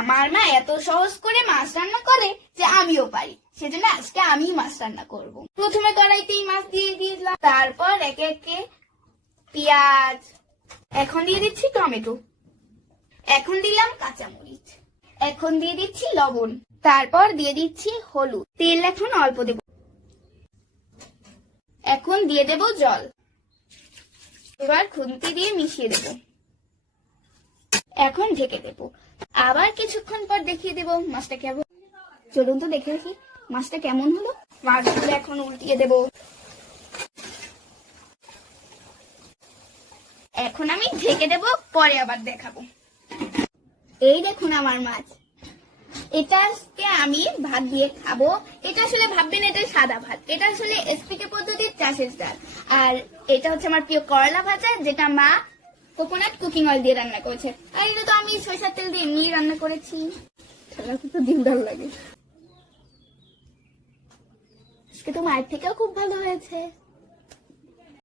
আমার মা এত সহজ করে মাছ রান্না করে যে আমিও পারি, সেজন্য আজকে আমি মাছ রান্না করব। প্রথমে কড়াইতেই মাছ দিয়ে দিলাম, তারপর একে একে পেঁয়াজ, এখন দিয়ে দিচ্ছি টমেটো, এখন দিলাম কাঁচামরিচ, এখন দিয়ে দিচ্ছি লবণ, তারপর দিয়ে দিচ্ছি হলুদ, তেল এখন অল্প দেব, এখন দিয়ে দেব জল, এবার খুন্তি দিয়ে মিশিয়ে দেব, এখন ঢেকে দেব, আবার কিছুক্ষণ পর দেখিয়ে দেব মাছটা কেমন। চলুন তো দেখে রাখি মাছটা কেমন হলো। মাছগুলো এখন উল্টিয়ে দেব, এখন আমি ঢেকে দেব, পরে আবার দেখাবো। এই দেখুন আমার মাছ, এটাকে আমি ভাত দিয়ে খাবো। এটা আসলে ভাববেন এটা সাদা ভাত, এটা আসলে এসপিকে পদ্ধতির চাষের ডাল। আর এটা হচ্ছে আমার প্রিয় করলা ভাজা, যেটা মা কোকোনাট কুকিং অয়েল দিয়ে রান্না করেছে। আর এটা তো আমি সরিষার তেল দিয়ে এমনি রান্না করেছি। তো দিনদার লাগে, আজকে তো মায়ের থেকেও খুব ভালো হয়েছে।